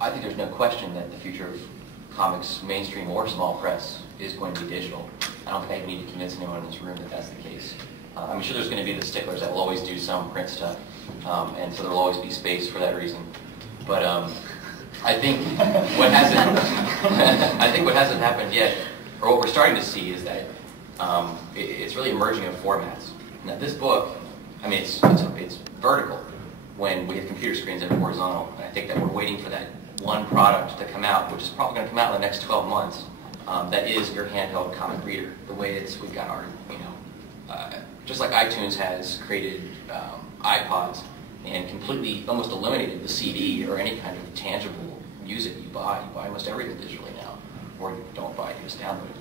I think there's no question that the future of comics, mainstream or small press, is going to be digital. I don't think I need to convince anyone in this room that that's the case. I'm sure there's going to be the sticklers that will always do some print stuff, and so there will always be space for that reason. But I think what hasn't happened yet, or what we're starting to see, is that it's really emerging in formats. Now, this book, I mean, it's vertical when we have computer screens that are horizontal. And I think that we're waiting for that one product to come out, which is probably going to come out in the next 12 months. That is your handheld comic reader. The way we've got our, just like iTunes has created iPods and completely almost eliminated the CD or any kind of tangible music you buy. You buy almost everything digitally now, or you don't buy it, you just download it.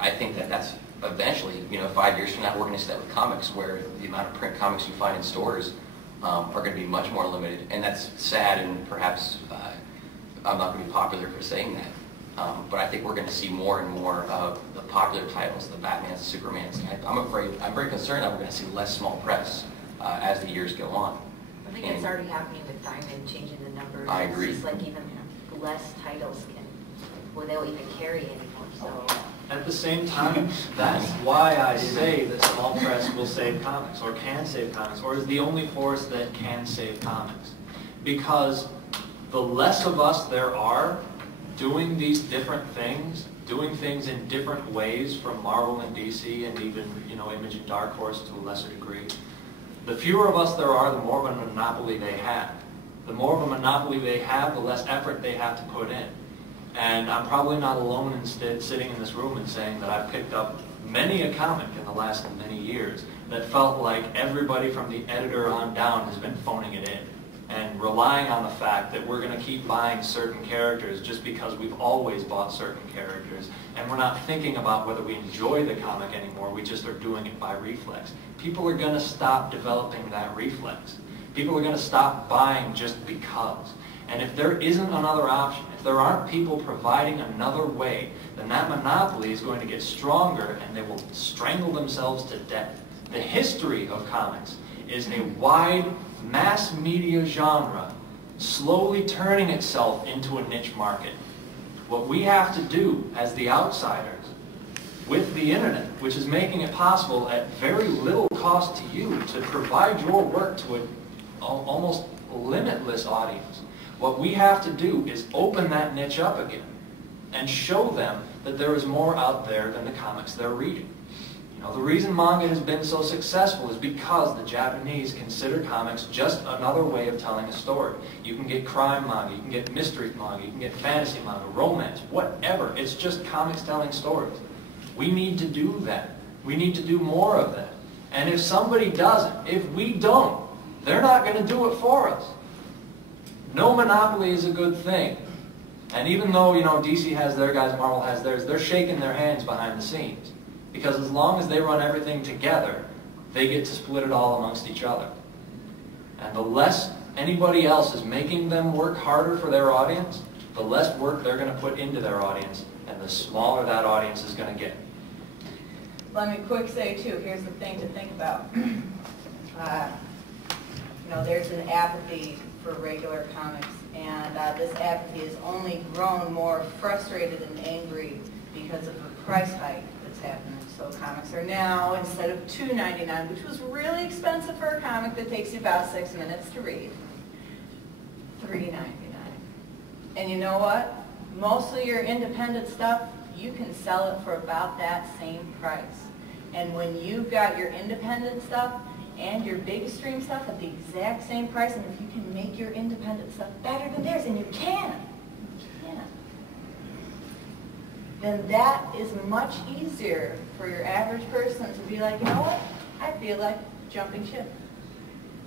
I think that that's eventually, 5 years from now, we're going to see that with comics, where the amount of print comics you find in stores are going to be much more limited. And that's sad, and perhaps I'm not going to be popular for saying that. But I think we're going to see more and more of the popular titles, the Batmans, the Supermans. I'm very concerned that we're going to see less small press as the years go on. I think it's already happening with Diamond, changing the numbers. I agree. It's just like even less titles they won't even carry anymore. So. At the same time, that's why I say that small press will save comics, or can save comics, or is the only force that can save comics. Because the less of us there are doing these different things, doing things in different ways from Marvel and DC and even, Image and Dark Horse to a lesser degree, the fewer of us there are, the more of a monopoly they have. The more of a monopoly they have, the less effort they have to put in. And I'm probably not alone instead sitting in this room and saying that I've picked up many a comic in the last many years that felt like everybody from the editor on down has been phoning it in and relying on the fact that we're going to keep buying certain characters just because we've always bought certain characters, and we're not thinking about whether we enjoy the comic anymore, we just are doing it by reflex. People are going to stop developing that reflex. People are going to stop buying just because. And if there isn't another option, if there aren't people providing another way, then that monopoly is going to get stronger and they will strangle themselves to death. The history of comics is a wide mass media genre slowly turning itself into a niche market. What we have to do as the outsiders with the internet, which is making it possible at very little cost to you to provide your work to an almost limitless audience, what we have to do is open that niche up again and show them that there is more out there than the comics they're reading. The reason manga has been so successful is because the Japanese consider comics just another way of telling a story. You can get crime manga, you can get mystery manga, you can get fantasy manga, romance, whatever. It's just comics telling stories. We need to do that. We need to do more of that. And if somebody doesn't, if we don't, they're not going to do it for us. No monopoly is a good thing. And even though, DC has their guys, Marvel has theirs, they're shaking their hands behind the scenes. Because as long as they run everything together, they get to split it all amongst each other. And the less anybody else is making them work harder for their audience, the less work they're going to put into their audience, and the smaller that audience is going to get. Let me quick say, too, here's the thing to think about. There's an apathy for regular comics, and this apathy has only grown more frustrated and angry because of the price hike that's happening. So comics are now, instead of $2.99, which was really expensive for a comic that takes you about 6 minutes to read, $3.99. And you know what? Most of your independent stuff, you can sell it for about that same price. And when you've got your independent stuff and your big stream stuff at the exact same price, and if you can make your independent stuff better than theirs, and you can, then that is much easier for your average person to be like, you know what, I feel like jumping ship.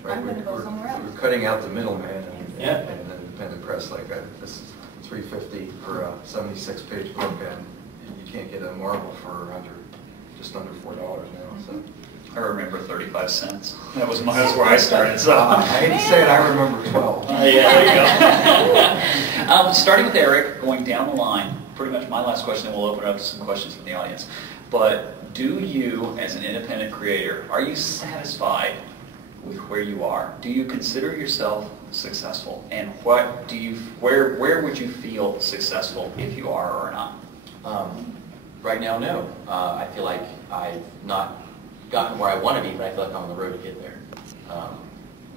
Right, I'm going to go somewhere else. We're cutting out the middle-man and Yeah. the independent press. Like this is $3.50 for a 76-page book, and you can't get a Marvel for just under $4 now. So. I remember 35 cents. That was where I started. So I hate to say it, I remember 12. Yeah, there you go. Starting with Eric, going down the line, pretty much my last question, and we'll open it up to some questions from the audience. But do you, as an independent creator, are you satisfied with where you are, do you consider yourself successful? And what do you, where would you feel successful if you are or not? Right now, no. I feel like I've not gotten where I want to be, but I feel like I'm on the road to get there.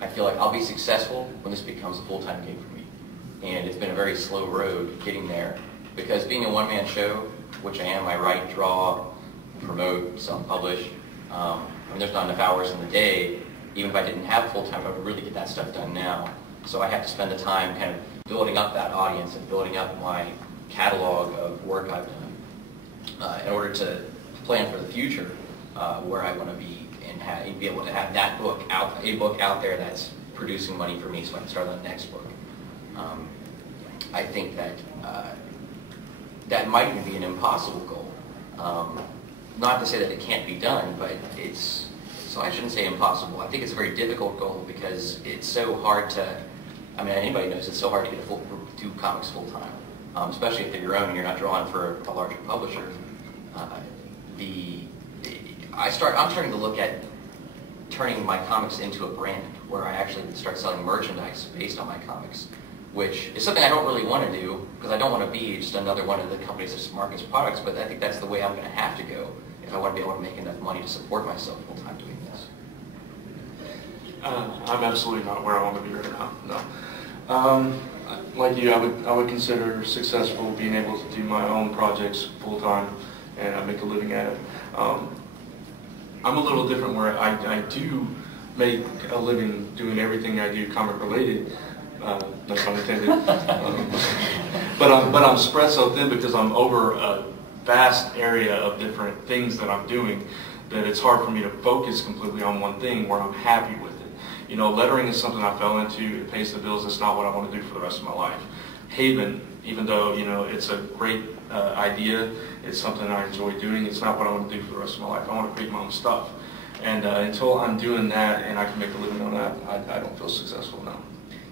I feel like I'll be successful when this becomes a full-time gig for me. And it's been a very slow road getting there, because being a one-man show, which I am, I write, draw, promote, self-publish. There's not enough hours in the day. Even if I didn't have full-time, I would really get that stuff done now. So I have to spend the time kind of building up that audience and building up my catalog of work I've done in order to plan for the future where I want to be and be able to have that book out, a book out there that's producing money for me so I can start on the next book. I think that that might even be an impossible goal. Not to say that it can't be done, but it's, so I shouldn't say impossible. I think it's a very difficult goal because it's so hard to, I mean, anybody knows it's so hard to get do comics full time, especially if they're your own and you're not drawing for a larger publisher. I'm starting to look at turning my comics into a brand where I actually start selling merchandise based on my comics, which is something I don't really want to do because I don't want to be just another one of the companies that markets products, but I think that's the way I'm going to have to go if I want to be able to make enough money to support myself full time doing this. I'm absolutely not where I want to be right now, no. Like you, I would consider successful being able to do my own projects full time and make a living at it. I'm a little different where I do make a living doing everything I do comic related, no pun intended. But I'm spread so thin because I'm over a vast area of different things that I'm doing that it's hard for me to focus completely on one thing where I'm happy with it. You know, lettering is something I fell into. It pays the bills. It's not what I want to do for the rest of my life. Haven, even though, you know, it's a great idea, it's something I enjoy doing, it's not what I want to do for the rest of my life. I want to create my own stuff. And until I'm doing that and I can make a living on that, I don't feel successful now.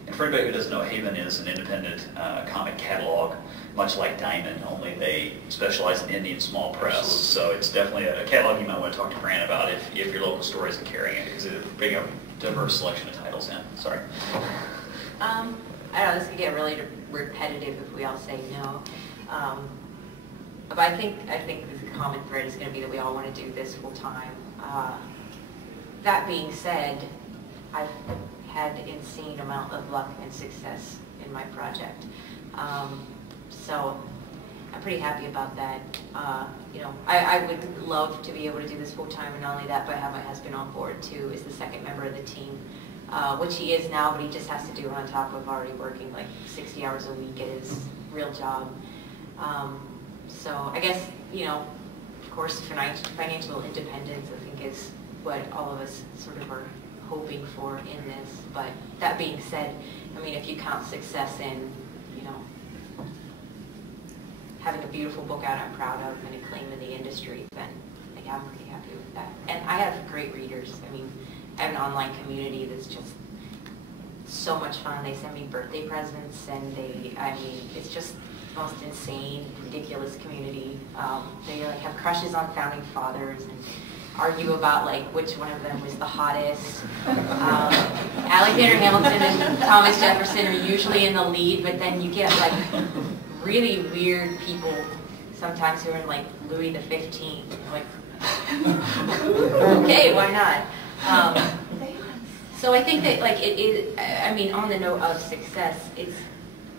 And for anybody who doesn't know, Haven is an independent comic catalog, much like Diamond, only they specialize in indie and small press. Absolutely. So it's definitely a catalog you might want to talk to Brant about if your local store isn't carrying it, because it's a big, diverse selection of titles in. Sorry. I don't know, this could get really repetitive if we all say no. But I think the common thread is going to be that we all want to do this full time. That being said, I've had an insane amount of luck and success in my project. So I'm pretty happy about that. You know, I would love to be able to do this full time, and not only that, but have my husband on board too, as the second member of the team, which he is now, but he just has to do it on top of already working like 60 hours a week at his real job. So I guess, you know, of course, financial independence, I think, is what all of us sort of are hoping for in this. But that being said, I mean, if you count success in, you know, having a beautiful book out I'm proud of and acclaim in the industry, then like, I'm pretty happy with that. And I have great readers. I mean, I have an online community that's just so much fun. They send me birthday presents, and I mean, it's just the most insane, ridiculous community. They like have crushes on founding fathers and argue about like which one of them was the hottest. Alexander Hamilton and Thomas Jefferson are usually in the lead, but then you get like really weird people sometimes who are in like Louis the 15th. Like, okay, why not? So I think that like it is. I mean, on the note of success, it's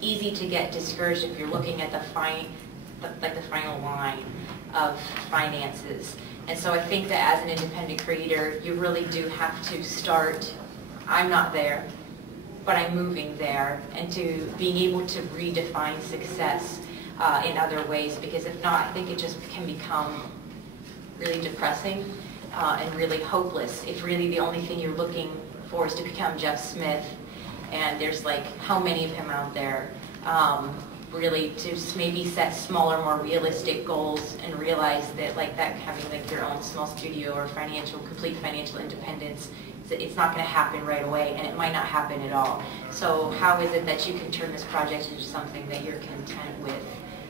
easy to get discouraged if you're looking at the final line of finances. And so I think that as an independent creator, you really do have to start, I'm not there, but I'm moving there, and to being able to redefine success in other ways, because if not, I think it just can become really depressing and really hopeless if really the only thing you're looking for is to become Jeff Smith, and there's like how many of him out there. Really to just maybe set smaller, more realistic goals and realize that like that having like your own small studio or complete financial independence, it's not going to happen right away, and it might not happen at all. So how is it that you can turn this project into something that you're content with,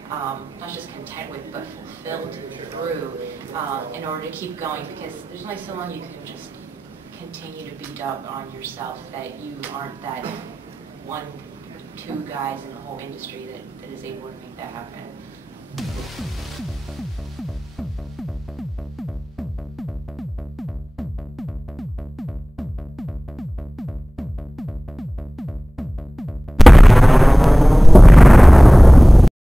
not just content with, but fulfilled through, in order to keep going, because there's only so long you can just continue to beat up on yourself that you aren't that one, two guys in the whole industry that is able to make that happen.